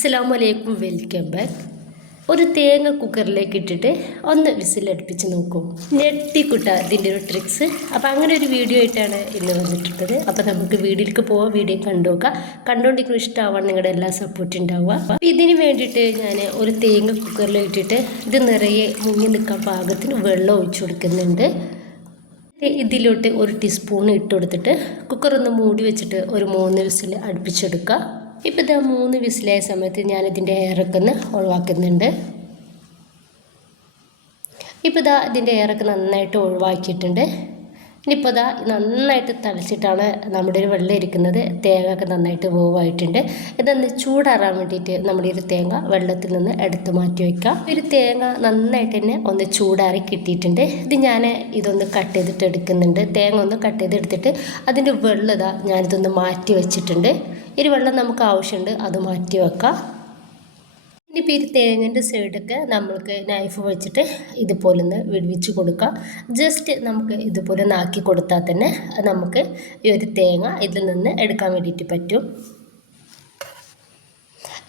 അസ്സലാമു welcome back. ഒരു തേങ്ങ കുക്കറിലേക്ക് ഇട്ടിട്ട് ഒന്ന് വിസിലടുപ്പിച്ച് നോക്കൂ. ഞെട്ടിക്കുട്ട ഇതിൻ്റെ ഒരു ട്രിക്സ്. അപ്പോൾ അങ്ങനെ ഒരു വീഡിയോ ആയിട്ടാണ് ഇന്ന് വന്നിട്ടുള്ളത്. അപ്പോൾ നമുക്ക് വീഡിയോയിലേക്ക് പോവാം. വീഡിയോ കണ്ടുനോക്കാം. കണ്ടുകൊണ്ടിരിക്കുന്ന ഇഷ്ടമാവാൻ നിങ്ങളുടെ എല്ലാ സപ്പോർട്ടും ഉണ്ടാവുക. അപ്പോൾ ഇതിന് വേണ്ടിയിട്ട് ഞാൻ ഒരു തേങ്ങ കുക്കറിലേക്ക് ഇട്ടിട്ട് ഇത് നിറയെ മുങ്ങി നിൽക്കാൻ പാകത്തിന് വെള്ളം ഒഴിച്ചു കൊടുക്കുന്നുണ്ട്. ഇതിലോട്ട് ഒരു ടീസ്പൂൺ ഇട്ട് കൊടുത്തിട്ട് കുക്കറൊന്ന് മൂടി വെച്ചിട്ട് ഒരു 3 വിസിൽ അടുപ്പിച്ചെടുക്കുക. ഇപ്പോൾ ഇതാ 3 വിസിലായ സമയത്ത് ഞാനിതിൻ്റെ എയറൊക്കെ ഒന്ന് ഒഴിവാക്കുന്നുണ്ട്. ഇപ്പോൾ ഇതാ ഇതിൻ്റെ എയറൊക്കെ നന്നായിട്ട് ഒഴിവാക്കിയിട്ടുണ്ട്. ഇനിയിപ്പോൾ ഇതാ നന്നായിട്ട് തിളച്ചിട്ടാണ് നമ്മുടെ ഒരു വെള്ളം ഇരിക്കുന്നത്. തേങ്ങ ഒക്കെ നന്നായിട്ട് വേവായിട്ടുണ്ട്. ഇതൊന്ന് ചൂടാറാൻ വേണ്ടിയിട്ട് നമ്മുടെ ഒരു തേങ്ങ വെള്ളത്തിൽ നിന്ന് എടുത്ത് മാറ്റി വയ്ക്കാം. ഒരു തേങ്ങ നന്നായിട്ട് തന്നെ ഒന്ന് ചൂടാറി കിട്ടിയിട്ടുണ്ട്. ഇത് ഞാൻ ഇതൊന്ന് കട്ട് ചെയ്തിട്ട് എടുക്കുന്നുണ്ട്. തേങ്ങ ഒന്ന് കട്ട് ചെയ്തെടുത്തിട്ട് അതിൻ്റെ വെള്ളം ഇതാ ഞാനിതൊന്ന് മാറ്റി വെച്ചിട്ടുണ്ട്. ഈ വെള്ളം നമുക്ക് ആവശ്യമുണ്ട്, അത് മാറ്റി വെക്കാം. ഇനിയിപ്പോൾ ഈ തേങ്ങൻ്റെ സൈഡൊക്കെ നമ്മൾക്ക് നൈഫ് വെച്ചിട്ട് ഇതുപോലെ ഒന്ന് വിടുവിച്ച് കൊടുക്കാം. ജസ്റ്റ് നമുക്ക് ഇതുപോലെ ഒന്ന് ആക്കി കൊടുത്താൽ തന്നെ നമുക്ക് ഈ ഒരു തേങ്ങ ഇതിൽ നിന്ന് എടുക്കാൻ വേണ്ടിയിട്ട് പറ്റും.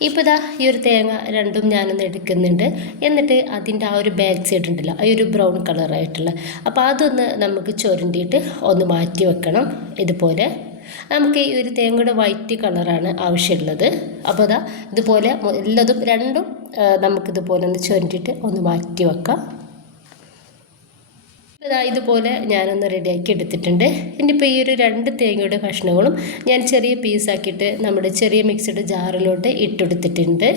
ഇപ്പോൾ ഇതാ ഈ ഒരു തേങ്ങ രണ്ടും ഞാനൊന്ന് എടുക്കുന്നുണ്ട്. എന്നിട്ട് അതിൻ്റെ ആ ഒരു ബാക്ക് സൈഡ് ഉണ്ടല്ലോ, ആ ഒരു ബ്രൗൺ കളറായിട്ടുള്ള, അപ്പോൾ അതൊന്ന് നമുക്ക് ചുരണ്ടിയിട്ട് ഒന്ന് മാറ്റി വെക്കണം. ഇതുപോലെ നമുക്ക് ഈ ഒരു തേങ്ങയുടെ വൈറ്റ് കളറാണ് ആവശ്യമുള്ളത്. അപ്പോൾ അതാ ഇതുപോലെ എല്ലാതും രണ്ടും നമുക്കിതുപോലെ ഒന്ന് ചുരണ്ടിയിട്ട് ഒന്ന് മാറ്റി വെക്കാം. ഇതുപോലെ ഞാനൊന്ന് റെഡിയാക്കി എടുത്തിട്ടുണ്ട്. ഇനിയിപ്പോൾ ഈ ഒരു 2 തേങ്ങയുടെ കഷ്ണങ്ങളും ഞാൻ ചെറിയ പീസാക്കിയിട്ട് നമ്മുടെ ചെറിയ മിക്സഡ് ജാറിലോട്ട് ഇട്ടെടുത്തിട്ടുണ്ട്.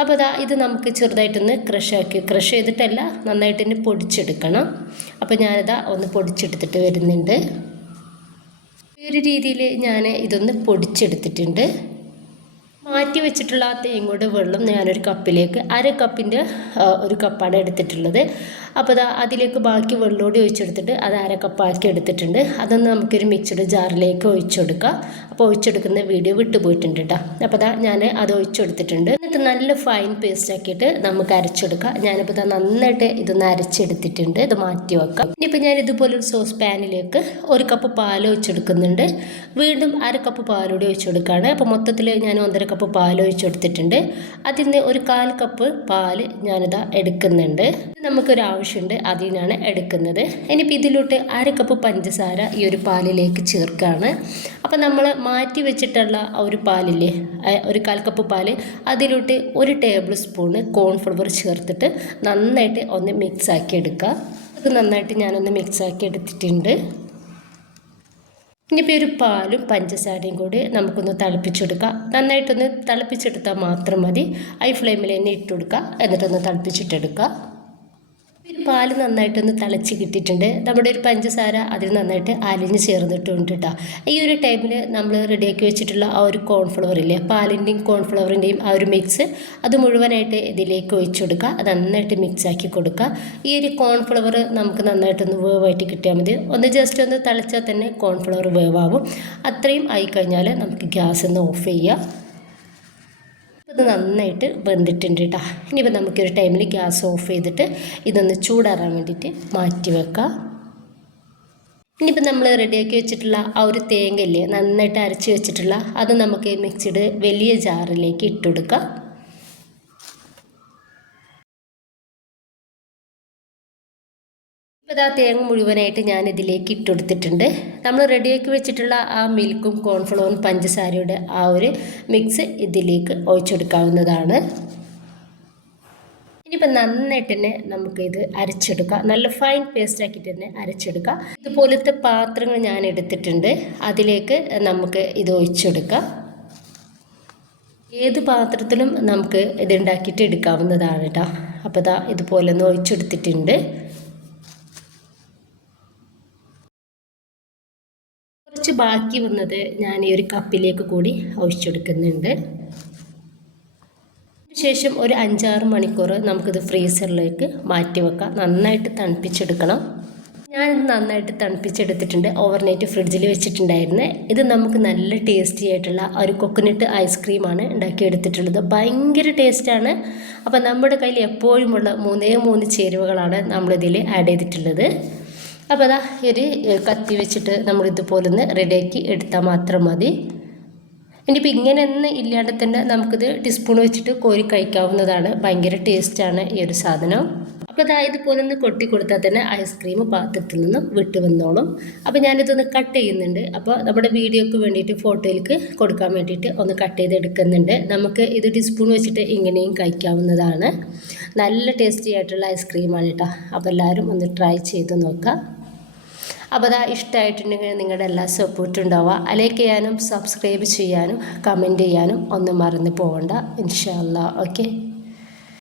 അപ്പോൾ അതാ ഇത് നമുക്ക് ചെറുതായിട്ടൊന്ന് ക്രഷ് ചെയ്തിട്ടല്ല, നന്നായിട്ട് തന്നെ പൊടിച്ചെടുക്കണം. അപ്പോൾ ഞാനിതാ ഒന്ന് പൊടിച്ചെടുത്തിട്ട് വരുന്നുണ്ട്. ഈ ഒരു രീതിയിൽ ഞാൻ ഇതൊന്ന് പൊടിച്ചെടുത്തിട്ടുണ്ട്. മാറ്റി വെച്ചിട്ടുള്ള ആ തേങ്ങയുടെ വെള്ളം ഞാനൊരു കപ്പിലേക്ക് 1/2 കപ്പിൻ്റെ ഒരു കപ്പാണ് എടുത്തിട്ടുള്ളത്. അപ്പോൾ അതിലേക്ക് ബാക്കി വെള്ളമോടെ ഒഴിച്ചെടുത്തിട്ട് അത് 1/2 കപ്പാക്കി എടുത്തിട്ടുണ്ട്. അതൊന്ന് നമുക്കൊരു മിക്സഡ് ജാറിലേക്ക് ഒഴിച്ചെടുക്കാം. അപ്പോൾ ഒഴിച്ചെടുക്കുന്ന വീഡിയോ വിട്ടുപോയിട്ടുണ്ട് കേട്ടോ. അപ്പോൾ ഞാൻ അത് ഒഴിച്ചെടുത്തിട്ടുണ്ട്. എന്നിട്ട് നല്ല ഫൈൻ പേസ്റ്റ് ആക്കിയിട്ട് നമുക്ക് അരച്ചെടുക്കാം. ഞാനിപ്പോൾ നന്നായിട്ട് ഇതൊന്ന് അരച്ചെടുത്തിട്ടുണ്ട്. ഇത് മാറ്റി വെക്കാം. ഇനിയിപ്പോൾ ഞാൻ ഇതുപോലൊരു സോസ് പാനിലേക്ക് 1 കപ്പ് പാൽ ഒഴിച്ചെടുക്കുന്നുണ്ട്. വീണ്ടും 1/2 കപ്പ് പാലൂടെ ഒഴിച്ചെടുക്കുകയാണ്. അപ്പോൾ മൊത്തത്തിൽ ഞാൻ 1.5 കപ്പ് പാൽ ഒഴിച്ചെടുത്തിട്ടുണ്ട്. അതിൽ നിന്ന് ഒരു 1/4 കപ്പ് പാൽ ഞാനിതാ എടുക്കുന്നുണ്ട്. നമുക്കൊരു ആവശ്യമുണ്ട്, അതിനാണ് എടുക്കുന്നത്. ഇനിയിപ്പോൾ ഇതിലോട്ട് 1/2 കപ്പ് പഞ്ചസാര ഈ ഒരു പാലിലേക്ക് ചേർക്കുകയാണ്. അപ്പോൾ നമ്മൾ മാറ്റി വെച്ചിട്ടുള്ള ഒരു പാലില്ലേ, ഒരു 1/4 കപ്പ് പാല്, അതിലോട്ട് 1 ടേബിൾ സ്പൂണ് കോൺഫ്ലവർ ചേർത്തിട്ട് നന്നായിട്ട് ഒന്ന് മിക്സാക്കി എടുക്കുക. അത് നന്നായിട്ട് ഞാനൊന്ന് മിക്സാക്കി എടുത്തിട്ടുണ്ട്. ഇനിയിപ്പോൾ ഒരു പാലും പഞ്ചസാരയും കൂടി നമുക്കൊന്ന് തിളപ്പിച്ചെടുക്കാം. നന്നായിട്ടൊന്ന് തിളപ്പിച്ചെടുത്താൽ മാത്രം മതി. ഹൈ ഫ്ലെയിമിൽ തന്നെ ഇട്ട് കൊടുക്കുക. എന്നിട്ടൊന്ന് തിളപ്പിച്ചിട്ടെടുക്കുക. ഒരു പാല് നന്നായിട്ടൊന്ന് തിളച്ച് കിട്ടിയിട്ടുണ്ട്. നമ്മുടെ ഒരു പഞ്ചസാര അതിൽ നന്നായിട്ട് അലിഞ്ഞ് ചേർന്നിട്ടുണ്ട് കേട്ടോ. ഈ ഒരു ടൈമിൽ നമ്മൾ റെഡിയാക്കി വെച്ചിട്ടുള്ള ആ ഒരു കോൺഫ്ലവർ ഇല്ലേ, പാലിൻ്റെയും കോൺഫ്ലവറിൻ്റെയും ആ ഒരു മിക്സ് അത് മുഴുവനായിട്ട് ഇതിലേക്ക് ഒഴിച്ചു കൊടുക്കുക. അത് നന്നായിട്ട് മിക്സാക്കി കൊടുക്കുക. ഈ ഒരു കോൺഫ്ലവർ നമുക്ക് നന്നായിട്ടൊന്ന് വേവായിട്ട് കിട്ടിയാൽ മതി. ഒന്ന് ജസ്റ്റ് ഒന്ന് തിളച്ചാൽ തന്നെ കോൺഫ്ലവർ വേവാകും. അത്രയും ആയിക്കഴിഞ്ഞാൽ നമുക്ക് ഗ്യാസ് ഒന്ന് ഓഫ് ചെയ്യാം. ഇത് നന്നായിട്ട് വെന്തിട്ടുണ്ട് കേട്ടോ. ഇനിയിപ്പോൾ നമുക്കൊരു ടൈമിൽ ഗ്യാസ് ഓഫ് ചെയ്തിട്ട് ഇതൊന്ന് ചൂടാറാൻ വേണ്ടിയിട്ട് മാറ്റി വെക്കാം. ഇനിയിപ്പോൾ നമ്മൾ റെഡിയാക്കി വെച്ചിട്ടുള്ള ആ ഒരു തേങ്ങയില്ലേ, നന്നായിട്ട് അരച്ച് വെച്ചിട്ടുള്ള അത് നമുക്ക് മിക്സിയുടെ വലിയ ജാറിലേക്ക് ഇട്ട് കൊടുക്കാം. ഇപ്പോൾ ആ തേങ്ങ മുഴുവനായിട്ട് ഞാൻ ഇതിലേക്ക് ഇട്ടുകൊടുത്തിട്ടുണ്ട്. നമ്മൾ റെഡിയാക്കി വെച്ചിട്ടുള്ള ആ മിൽക്കും കോൺഫ്ലവറും പഞ്ചസാരയുടെ ആ ഒരു മിക്സ് ഇതിലേക്ക് ഒഴിച്ചെടുക്കാവുന്നതാണ്. ഇനിയിപ്പോൾ നന്നായിട്ട് തന്നെ നമുക്കിത് അരച്ചെടുക്കാം. നല്ല ഫൈൻ പേസ്റ്റ് ആക്കിയിട്ട് തന്നെ അരച്ചെടുക്കാം. ഇതുപോലത്തെ പാത്രങ്ങൾ ഞാൻ എടുത്തിട്ടുണ്ട്. അതിലേക്ക് നമുക്ക് ഇത് ഒഴിച്ചെടുക്കാം. ഏത് പാത്രത്തിലും നമുക്ക് ഇത് ഉണ്ടാക്കിയിട്ട് എടുക്കാവുന്നതാണ് കേട്ടോ. അപ്പോൾ ഇതുപോലെ ഒന്ന് ഒഴിച്ചെടുത്തിട്ടുണ്ട്. കുറച്ച് ബാക്കി വന്നത് ഞാൻ ഈ ഒരു കപ്പിലേക്ക് കൂടി ഒഴിച്ചെടുക്കുന്നുണ്ട്. ശേഷം ഒരു 5-6 മണിക്കൂർ നമുക്കിത് ഫ്രീസറിലേക്ക് മാറ്റി വെക്കാം. നന്നായിട്ട് തണുപ്പിച്ചെടുക്കണം. ഞാനിത് നന്നായിട്ട് തണുപ്പിച്ചെടുത്തിട്ടുണ്ട്. ഓവർനൈറ്റ് ഫ്രിഡ്ജിൽ വെച്ചിട്ടുണ്ടായിരുന്നു. ഇത് നമുക്ക് നല്ല ടേസ്റ്റി ആയിട്ടുള്ള ഒരു കൊക്കനട്ട് ഐസ്ക്രീമാണ് ഉണ്ടാക്കിയെടുത്തിട്ടുള്ളത്. ഭയങ്കര ടേസ്റ്റാണ്. അപ്പോൾ നമ്മുടെ കയ്യിൽ എപ്പോഴുമുള്ള 3 ചേരുവകളാണ് നമ്മളിതിൽ ആഡ് ചെയ്തിട്ടുള്ളത്. അപ്പോൾ അതാ ഒരു കത്തി വെച്ചിട്ട് നമ്മളിതുപോലെ ഒന്ന് റെഡിയാക്കി എടുത്താൽ മാത്രം മതി. ഇനിയിപ്പോൾ ഇങ്ങനെയൊന്നും ഇല്ലാണ്ട് തന്നെ നമുക്കിത് ടീസ്പൂൺ വെച്ചിട്ട് കോരി കഴിക്കാവുന്നതാണ്. ഭയങ്കര ടേസ്റ്റാണ് ഈ ഒരു സാധനം. അപ്പോൾ ഇതുപോലെ ഒന്ന് കൊട്ടി കൊടുത്താൽ തന്നെ ഐസ്ക്രീം പാത്രത്തിൽ നിന്നും വിട്ട് വന്നോളും. അപ്പോൾ ഞാനിതൊന്ന് കട്ട് ചെയ്യുന്നുണ്ട്. അപ്പോൾ നമ്മുടെ വീഡിയോക്ക് വേണ്ടിയിട്ട് ഫോട്ടോയിലേക്ക് കൊടുക്കാൻ വേണ്ടിയിട്ട് ഒന്ന് കട്ട് ചെയ്തെടുക്കുന്നുണ്ട്. നമുക്ക് ഇത് ടീസ്പൂൺ വെച്ചിട്ട് ഇങ്ങനെയും കഴിക്കാവുന്നതാണ്. നല്ല ടേസ്റ്റി ആയിട്ടുള്ള ഐസ്ക്രീമാണ് കേട്ടോ. അപ്പോൾ എല്ലാവരും ഒന്ന് ട്രൈ ചെയ്ത് നോക്കാം. അപ്പോൾ ഇഷ്ടമായിട്ടുണ്ടെങ്കിൽ നിങ്ങളുടെ എല്ലാ സപ്പോർട്ടും ഉണ്ടാവുക. ലൈക്ക് ചെയ്യാനും സബ്സ്ക്രൈബ് ചെയ്യാനും കമൻറ്റ് ചെയ്യാനും ഒന്നും മറന്നു പോകണ്ട. ഇൻഷാ അല്ലാഹ്. ഓക്കെ.